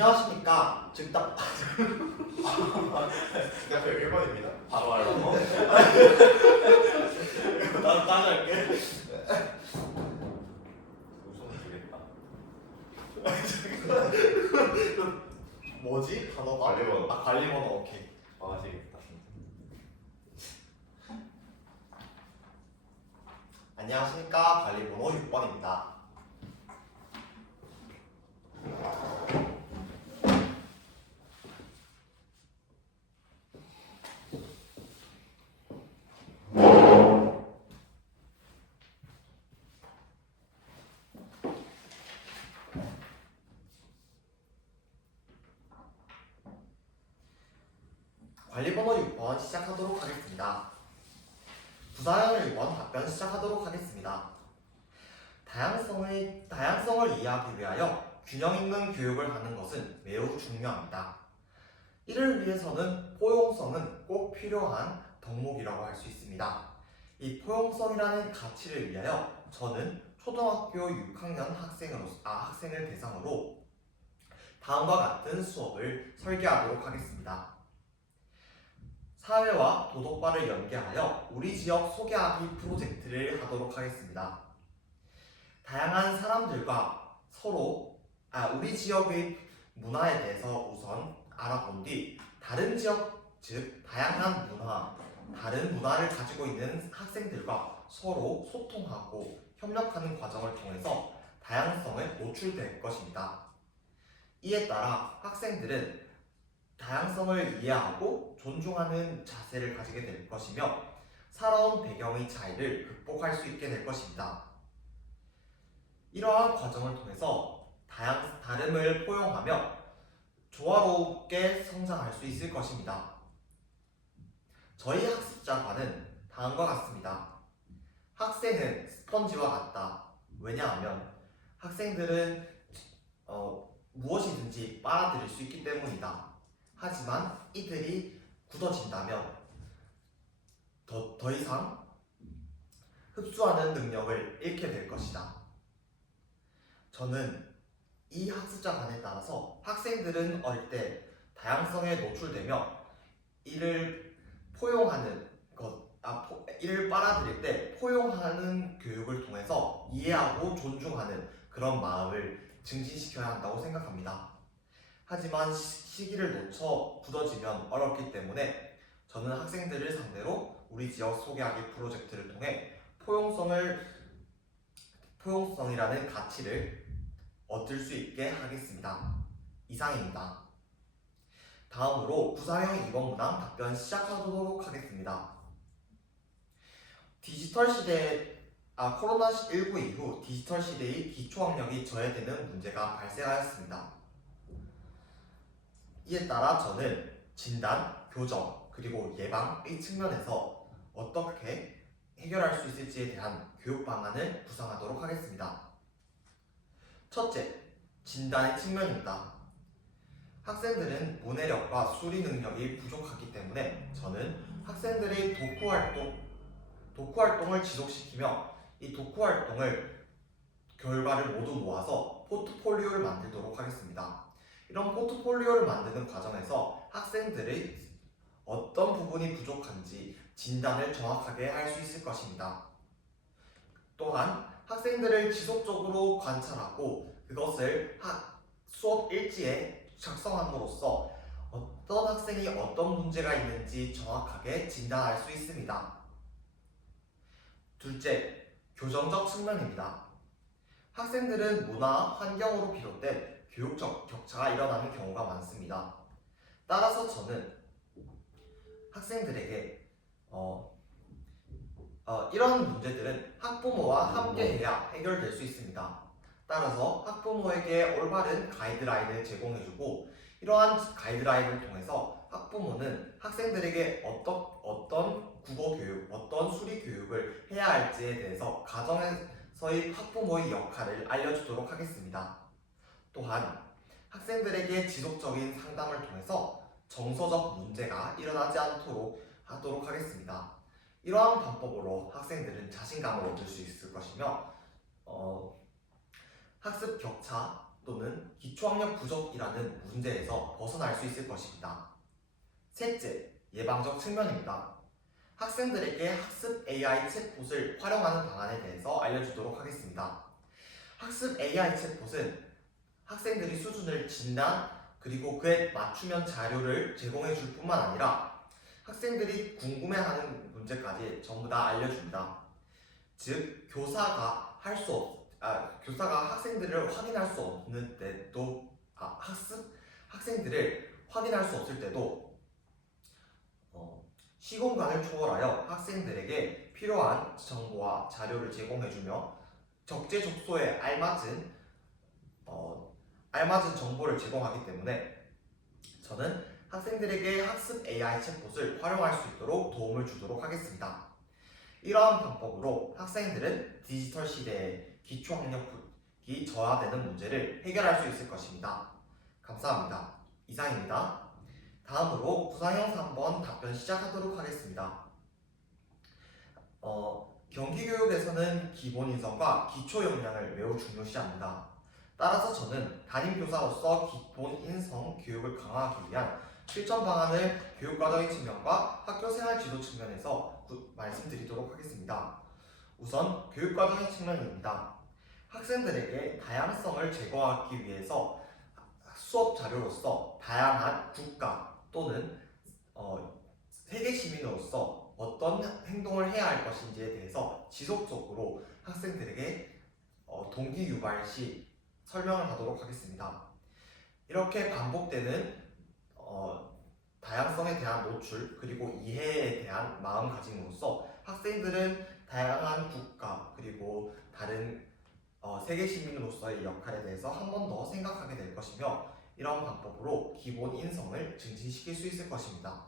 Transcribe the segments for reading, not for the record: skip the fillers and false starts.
안녕하십니까. 즉답. 대표 1번입니다. 바로 하려고? 나도 따져 할게. 우승은 되겠다. 뭐지? 단어가? 관리번호. 아, 관리번호. 오케이. 망하시겠다. 안녕하십니까. 관리번호 6번입니다. 관리번호 6번 시작하도록 하겠습니다. 부사형 1번 답변 시작하도록 하겠습니다. 다양성을 이해하기 위하여 균형 있는 교육을 하는 것은 매우 중요합니다. 이를 위해서는 포용성은 꼭 필요한 덕목이라고 할 수 있습니다. 이 포용성이라는 가치를 위하여 저는 초등학교 6학년 학생을 대상으로 다음과 같은 수업을 설계하도록 하겠습니다. 사회와 도덕과를 연계하여 우리 지역 소개하기 프로젝트를 하도록 하겠습니다. 다양한 사람들과 서로 우리 지역의 문화에 대해서 우선 알아본 뒤 다른 지역, 즉 다양한 다른 문화를 가지고 있는 학생들과 서로 소통하고 협력하는 과정을 통해서 다양성에 노출될 것입니다. 이에 따라 학생들은 다양성을 이해하고 존중하는 자세를 가지게 될 것이며 살아온 배경의 차이를 극복할 수 있게 될 것입니다. 이러한 과정을 통해서 다름을 포용하며 조화롭게 성장할 수 있을 것입니다. 저희 학습자관은 다음과 같습니다. 학생은 스펀지와 같다. 왜냐하면 학생들은 무엇이든지 빨아들일 수 있기 때문이다. 하지만 이들이 굳어진다면 더 이상 흡수하는 능력을 잃게 될 것이다. 저는 이 학습자관에 따라서 학생들은 어릴 때 다양성에 노출되며 이를 빨아들일 때 포용하는 교육을 통해서 이해하고 존중하는 그런 마음을 증진시켜야 한다고 생각합니다. 하지만 시기를 놓쳐 굳어지면 어렵기 때문에 저는 학생들을 상대로 우리 지역 소개하기 프로젝트를 통해 포용성이라는 가치를 얻을 수 있게 하겠습니다. 이상입니다. 다음으로 구사형 2번 문항 답변 시작하도록 하겠습니다. 코로나19 이후 디지털 시대의 기초학력이 저해되는 문제가 발생하였습니다. 이에 따라 저는 진단, 교정, 그리고 예방의 측면에서 어떻게 해결할 수 있을지에 대한 교육 방안을 구상하도록 하겠습니다. 첫째, 진단의 측면입니다. 학생들은 문해력과 수리 능력이 부족하기 때문에 저는 학생들의 독후 활동을 지속시키며 이 독후 활동을 결과를 모두 모아서 포트폴리오를 만들도록 하겠습니다. 이런 포트폴리오를 만드는 과정에서 학생들의 어떤 부분이 부족한지 진단을 정확하게 할 수 있을 것입니다. 또한 학생들을 지속적으로 관찰하고 그것을 수업 일지에 작성함으로써 어떤 학생이 어떤 문제가 있는지 정확하게 진단할 수 있습니다. 둘째, 교정적 측면입니다. 학생들은 문화, 환경으로 비롯된 교육적 격차가 일어나는 경우가 많습니다. 따라서 저는 학생들에게 이런 문제들은 학부모와 함께 해야 해결될 수 있습니다. 따라서 학부모에게 올바른 가이드라인을 제공해주고 이러한 가이드라인을 통해서 학부모는 학생들에게 어떤 국어교육, 어떤 수리교육을 해야 할지에 대해서 가정에서의 학부모의 역할을 알려주도록 하겠습니다. 또한 학생들에게 지속적인 상담을 통해서 정서적 문제가 일어나지 않도록 하도록 하겠습니다. 이러한 방법으로 학생들은 자신감을 얻을 수 있을 것이며 학습 격차 또는 기초학력 부족이라는 문제에서 벗어날 수 있을 것입니다. 셋째, 예방적 측면입니다. 학생들에게 학습 AI 챗봇을 활용하는 방안에 대해서 알려주도록 하겠습니다. 학습 AI 챗봇은 학생들이 수준을 진단 그리고 그에 맞춤형 자료를 제공해 줄 뿐만 아니라 학생들이 궁금해하는 문제까지 전부 다 알려줍니다. 즉 교사가 학생들을 확인할 수 없는 때도 학생들을 확인할 수 없을 때도 시공간을 초월하여 학생들에게 필요한 정보와 자료를 제공해주며 적재적소에 알맞은 정보를 제공하기 때문에 저는 학생들에게 학습 AI 챗봇을 활용할 수 있도록 도움을 주도록 하겠습니다. 이러한 방법으로 학생들은 디지털 시대의 기초학력이 저하되는 문제를 해결할 수 있을 것입니다. 감사합니다. 이상입니다. 다음으로 부사형 3번 답변 시작하도록 하겠습니다. 경기교육에서는 기본 인성과 기초 역량을 매우 중요시합니다. 따라서 저는 담임교사로서 기본 인성 교육을 강화하기 위한 실천 방안을 교육과정의 측면과 학교생활 지도 측면에서 말씀드리도록 하겠습니다. 우선 교육과정의 측면입니다. 학생들에게 다양성을 제공하기 위해서 수업 자료로서 다양한 국가 또는 세계 시민으로서 어떤 행동을 해야 할 것인지에 대해서 지속적으로 학생들에게 동기 유발 시 설명을 하도록 하겠습니다. 이렇게 반복되는 다양성에 대한 노출 그리고 이해에 대한 마음가짐으로써 학생들은 다양한 국가 그리고 다른 세계 시민으로서의 역할에 대해서 한 번 더 생각하게 될 것이며 이런 방법으로 기본 인성을 증진시킬 수 있을 것입니다.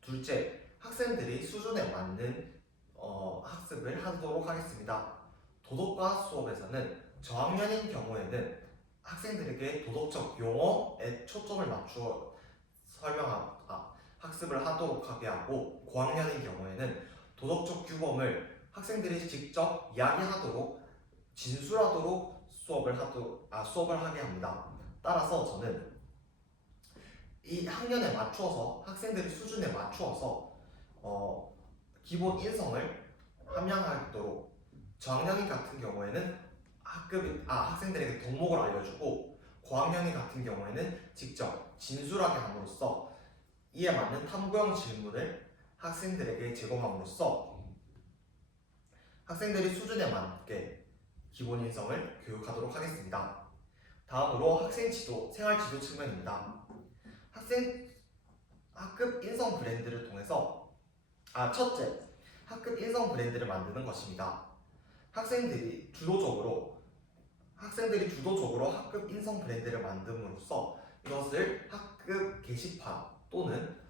둘째, 학생들이 수준에 맞는 학습을 하도록 하겠습니다. 도덕과 수업에서는 저학년인 경우에는 학생들에게 도덕적 용어에 초점을 맞추어 학습을 하도록 하게 하고 고학년인 경우에는 도덕적 규범을 학생들이 직접 이야기하도록 진술하도록 수업을 하게 합니다. 따라서 저는 이 학년에 맞추어서 학생들의 수준에 맞추어서 기본 인성을 함양하도록 저학년인 같은 경우에는 학생들에게 덕목을 알려주고 고학년인 같은 경우에는 직접 진술하게 함으로써 이에 맞는 탐구형 질문을 학생들에게 제공함으로써 학생들이 수준에 맞게 기본 인성을 교육하도록 하겠습니다. 다음으로 학생 지도, 생활 지도 측면입니다. 학급 인성 브랜드를 통해서 첫째, 학급 인성 브랜드를 만드는 것입니다. 학생들이 주도적으로 학급 인성 브랜드를 만듦으로써 이것을 학급 게시판 또는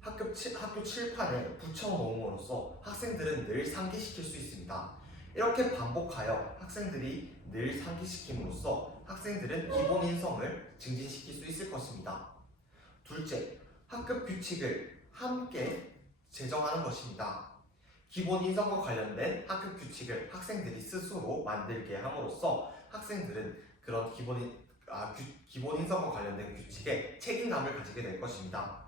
학교 칠판에 붙여놓음으로써 학생들은 늘 상기시킬 수 있습니다. 이렇게 반복하여 학생들이 늘 상기시킴으로써 학생들은 기본 인성을 증진시킬 수 있을 것입니다. 둘째, 학급 규칙을 함께 제정하는 것입니다. 기본 인성과 관련된 학급 규칙을 학생들이 스스로 만들게 함으로써 학생들은 그런 기본 인성과 관련된 규칙에 책임감을 가지게 될 것입니다.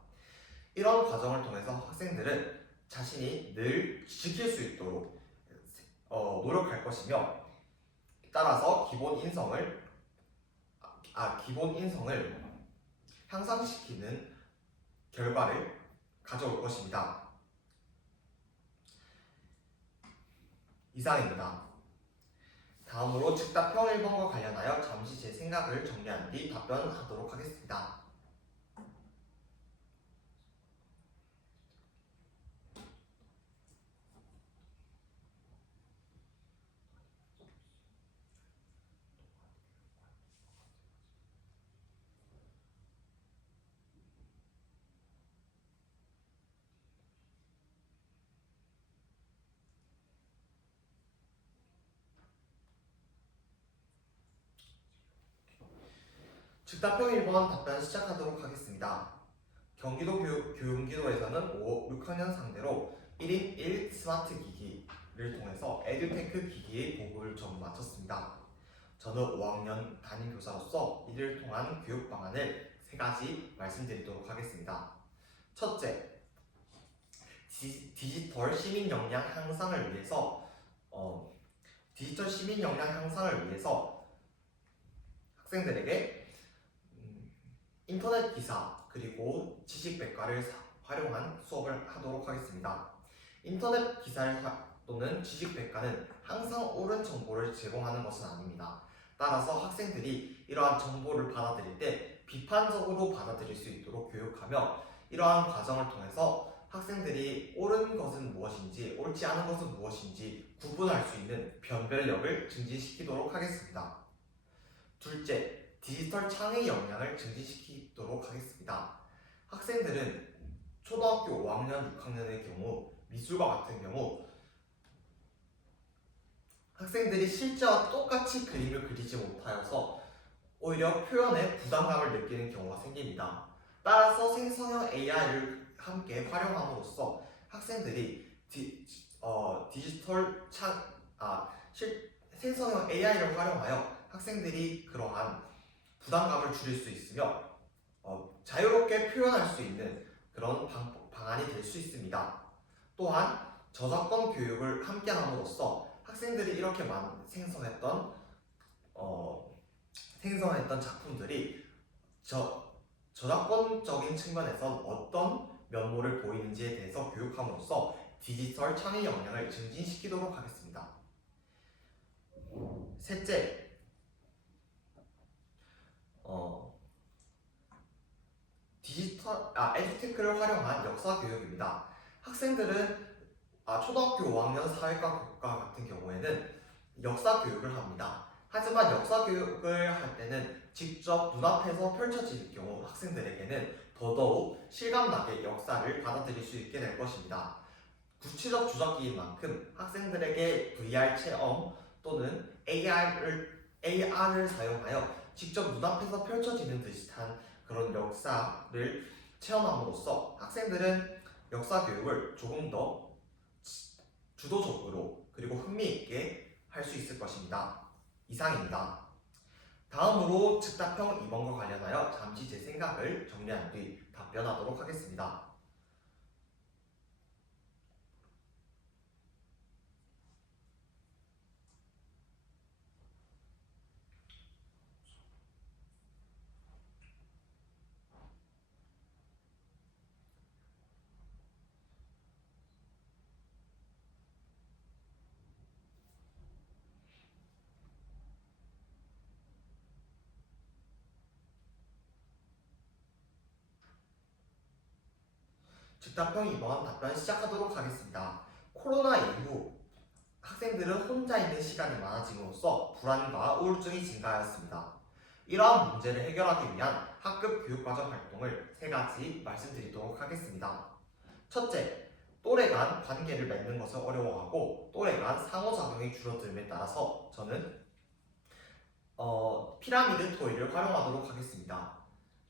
이런 과정을 통해서 학생들은 자신이 늘 지킬 수 있도록 노력할 것이며 따라서 기본 인성을 향상시키는 결과를 가져올 것입니다. 이상입니다. 다음으로 즉답형 1번과 관련하여 잠시 제 생각을 정리한 뒤 답변하도록 하겠습니다. 즉답형 1번 답변 시작하도록 하겠습니다. 경기도 교육기도에서는 6학년 상대로 1인 1 스마트 기기를 통해서 에듀테크 기기의 보급을 전 마쳤습니다. 저는 5학년 담임교사로서 이를 통한 교육 방안을 3가지 말씀드리도록 하겠습니다. 첫째, 디지털 시민 역량 향상을 위해서 학생들에게 인터넷 기사 그리고 지식백과를 활용한 수업을 하도록 하겠습니다. 인터넷 기사를 또는 지식백과는 항상 옳은 정보를 제공하는 것은 아닙니다. 따라서 학생들이 이러한 정보를 받아들일 때 비판적으로 받아들일 수 있도록 교육하며 이러한 과정을 통해서 학생들이 옳은 것은 무엇인지 옳지 않은 것은 무엇인지 구분할 수 있는 변별력을 증진시키도록 하겠습니다. 둘째, 디지털 창의 역량을 증진시키도록 하겠습니다. 학생들은 초등학교 5학년, 6학년의 경우 미술과 같은 경우 학생들이 실제와 똑같이 그림을 그리지 못하여서 오히려 표현에 부담감을 느끼는 경우가 생깁니다. 따라서 생성형 AI를 함께 활용함으로써 학생들이 생성형 AI를 활용하여 학생들이 그러한 부담감을 줄일 수 있으며 자유롭게 표현할 수 있는 그런 방안이 될 수 있습니다. 또한 저작권 교육을 함께 함으로써 학생들이 이렇게 생성했던 작품들이 저작권적인 측면에선 어떤 면모를 보이는지에 대해서 교육함으로써 디지털 창의 역량을 증진시키도록 하겠습니다. 셋째, 에듀테크를 활용한 역사 교육입니다. 학생들은 초등학교 5학년 사회과 교과 같은 경우에는 역사 교육을 합니다. 하지만 역사 교육을 할 때는 직접 눈앞에서 펼쳐질 경우 학생들에게는 더더욱 실감나게 역사를 받아들일 수 있게 될 것입니다. 구체적 조작기인 만큼 학생들에게 VR 체험 또는 AR을 사용하여 직접 눈앞에서 펼쳐지는 듯한 그런 역사를 체험함으로써 학생들은 역사 교육을 조금 더 주도적으로 그리고 흥미있게 할 수 있을 것입니다. 이상입니다. 다음으로 즉답형 2번과 관련하여 잠시 제 생각을 정리한 뒤 답변하도록 하겠습니다. 즉답형 2번 답변 시작하도록 하겠습니다. 코로나 이후 학생들은 혼자 있는 시간이 많아짐으로써 불안과 우울증이 증가하였습니다. 이러한 문제를 해결하기 위한 학급 교육과정 활동을 3가지 말씀드리도록 하겠습니다. 첫째, 또래 간 관계를 맺는 것을 어려워하고 또래 간 상호작용이 줄어듦에 따라서 저는 피라미드 토의를 활용하도록 하겠습니다.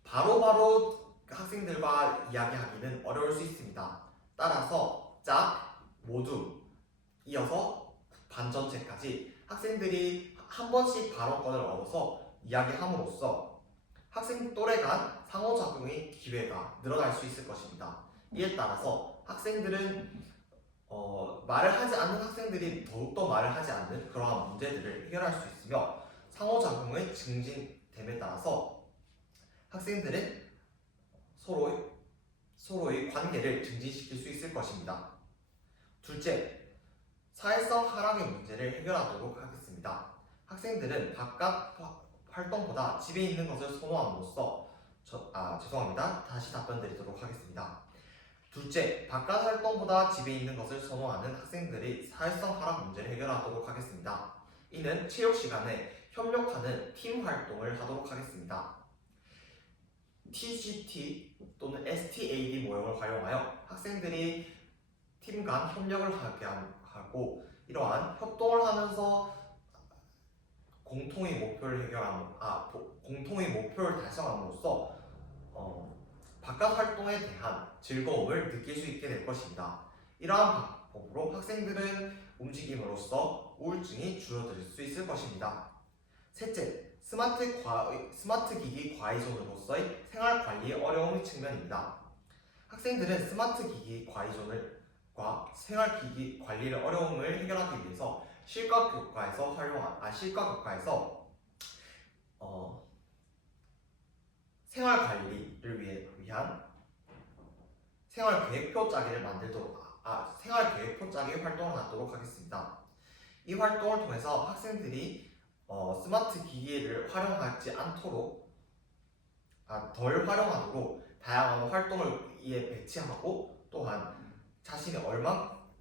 바로바로 학생들과 이야기하기는 어려울 수 있습니다. 따라서 짝, 모두, 이어서 반전체까지 학생들이 한 번씩 발언권을 얻어서 이야기함으로써 학생 또래 간 상호작용의 기회가 늘어날 수 있을 것입니다. 이에 따라서 학생들은 말을 하지 않는 학생들이 더욱더 말을 하지 않는 그러한 문제들을 해결할 수 있으며 상호작용의 증진됨에 따라서 학생들은 서로의 관계를 증진시킬 수 있을 것입니다. 둘째, 사회성 하락의 문제를 해결하도록 하겠습니다. 학생들은 바깥 활동보다 집에 있는 것을 선호함으로써 다시 답변 드리도록 하겠습니다. 둘째, 바깥 활동보다 집에 있는 것을 선호하는 학생들의 사회성 하락 문제를 해결하도록 하겠습니다. 이는 체육 시간에 협력하는 팀 활동을 하도록 하겠습니다. TGT 또는 STAD 모형을 활용하여 학생들이 팀 간 협력을 하게 하고 이러한 협동을 하면서 공통의 목표를 달성함으로써 바깥 활동에 대한 즐거움을 느낄 수 있게 될 것입니다. 이러한 방법으로 학생들은 움직임으로써 우울증이 줄어들 수 있을 것입니다. 셋째, 스마트 기기 과의존으로서의 생활 관리의 어려움 측면입니다. 학생들은 스마트 기기 과의존과 생활 기기 관리의 어려움을 해결하기 위해서 실과 교과에서 생활 관리를 위한 생활 계획표 짜기를 생활 계획표 짜기 활동을 하도록 하겠습니다. 이 활동을 통해서 학생들이 스마트 기기를 활용하지 않도록 덜 활용하도록 다양한 활동을 이에 배치하고 또한 자신이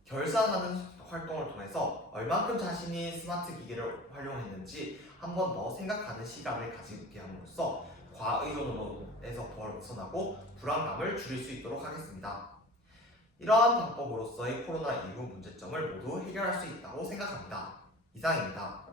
결산하는 활동을 통해서 얼만큼 자신이 스마트 기기를 활용했는지 한 번 더 생각하는 시간을 가지게 함으로써 과의존에서 벗어나고 불안감을 줄일 수 있도록 하겠습니다. 이러한 방법으로서의 코로나19 문제점을 모두 해결할 수 있다고 생각합니다. 이상입니다.